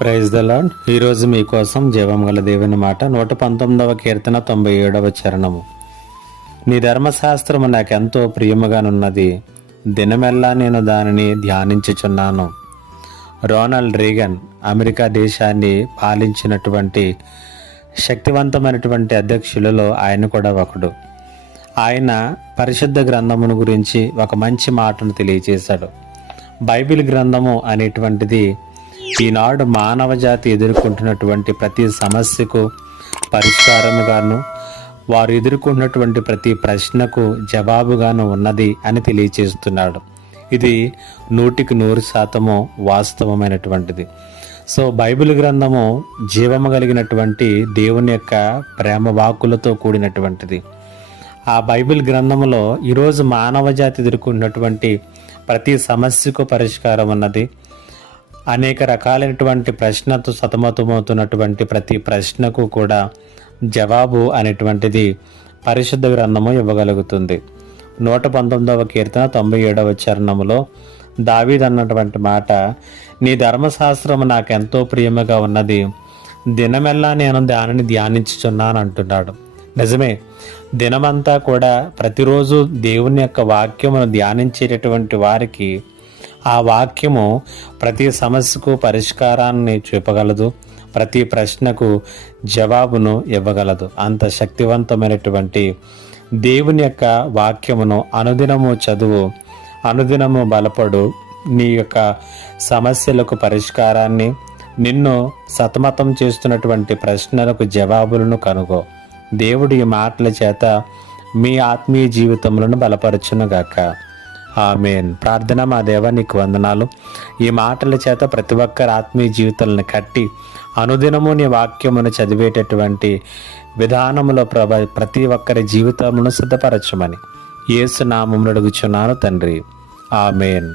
Praise the lord ఈరోజు మీకోసం జీవం గల దేవుని మాట నూట పంతొమ్మిదవ కీర్తన తొంభై ఏడవ చరణము. నీ ధర్మశాస్త్రము నాకెంతో ప్రియముగానున్నది. దినమెల్లా నేను దానిని ధ్యానించుచున్నాను. రోనాల్డ్ రీగన్ అమెరికా దేశాన్ని పాలించినటువంటి శక్తివంతమైనటువంటి అధ్యక్షులలో ఆయన కూడా ఒకడు. ఆయన పరిశుద్ధ గ్రంథమును గురించి ఒక మంచి మాటను తెలియజేశాడు బైబిల్ గ్రంథము అనేటువంటిది ఈనాడు మానవ జాతి ఎదుర్కొంటున్నటువంటి ప్రతి సమస్యకు పరిష్కారముగాను వారు ఎదుర్కొన్నటువంటి ప్రతి ప్రశ్నకు జవాబుగాను ఉన్నది అని తెలియచేస్తున్నాడు. ఇది నూటికి నూరు శాతము వాస్తవమైనటువంటిది. సో బైబిల్ గ్రంథము జీవము కలిగినటువంటి దేవుని యొక్క ప్రేమ వాక్కులతో కూడినటువంటిది. ఆ బైబిల్ గ్రంథములో ఈరోజు మానవ జాతి ఎదుర్కొన్నటువంటి ప్రతి సమస్యకు పరిష్కారం ఉన్నది. అనేక రకాలైనటువంటి ప్రశ్నతో సతమతమవుతున్నటువంటి ప్రతి ప్రశ్నకు కూడా జవాబు అనేటువంటిది పరిశుద్ధ గ్రంథము ఇవ్వగలుగుతుంది. నూట పంతొమ్మిదవ కీర్తన తొంభై ఏడవ చరణములో దావీద్ అన్నటువంటి మాట నీ ధర్మశాస్త్రము నాకెంతో ప్రియముగా ఉన్నది. దినమెల్లా నేను దానిని ధ్యానించుచున్నాను అంటున్నాడు. నిజమే దినమంతా కూడా ప్రతిరోజు దేవుని యొక్క వాక్యమును ధ్యానించేటటువంటి వారికి ఆ వాక్యము ప్రతి సమస్యకు పరిష్కారాన్ని చూపగలదు ప్రతి ప్రశ్నకు జవాబును ఇవ్వగలదు. అంత శక్తివంతమైనటువంటి దేవుని యొక్క వాక్యమును అనుదినము చదువు అనుదినము బలపడు. నీ యొక్క సమస్యలకు పరిష్కారాన్ని నిన్ను సతమతం చేస్తున్నటువంటి ప్రశ్నలకు జవాబులను కనుగో. దేవుడి మాటల చేత మీ ఆత్మీయ జీవితములను బలపరచునుగాక. ఆమెన్. ప్రార్థన మా దేవ నీకు వందనాలు. ఈ మాటల చేత ప్రతి ఒక్కరి ఆత్మీయ జీవితాలను కట్టి అనుదినము నీ వాక్యమును చదివేటటువంటి విధానములో ప్రభ ప్రతి ఒక్కరి జీవితమును సిద్ధపరచమని. యేసు అడుగుచున్నాను తండ్రి. ఆమెన్.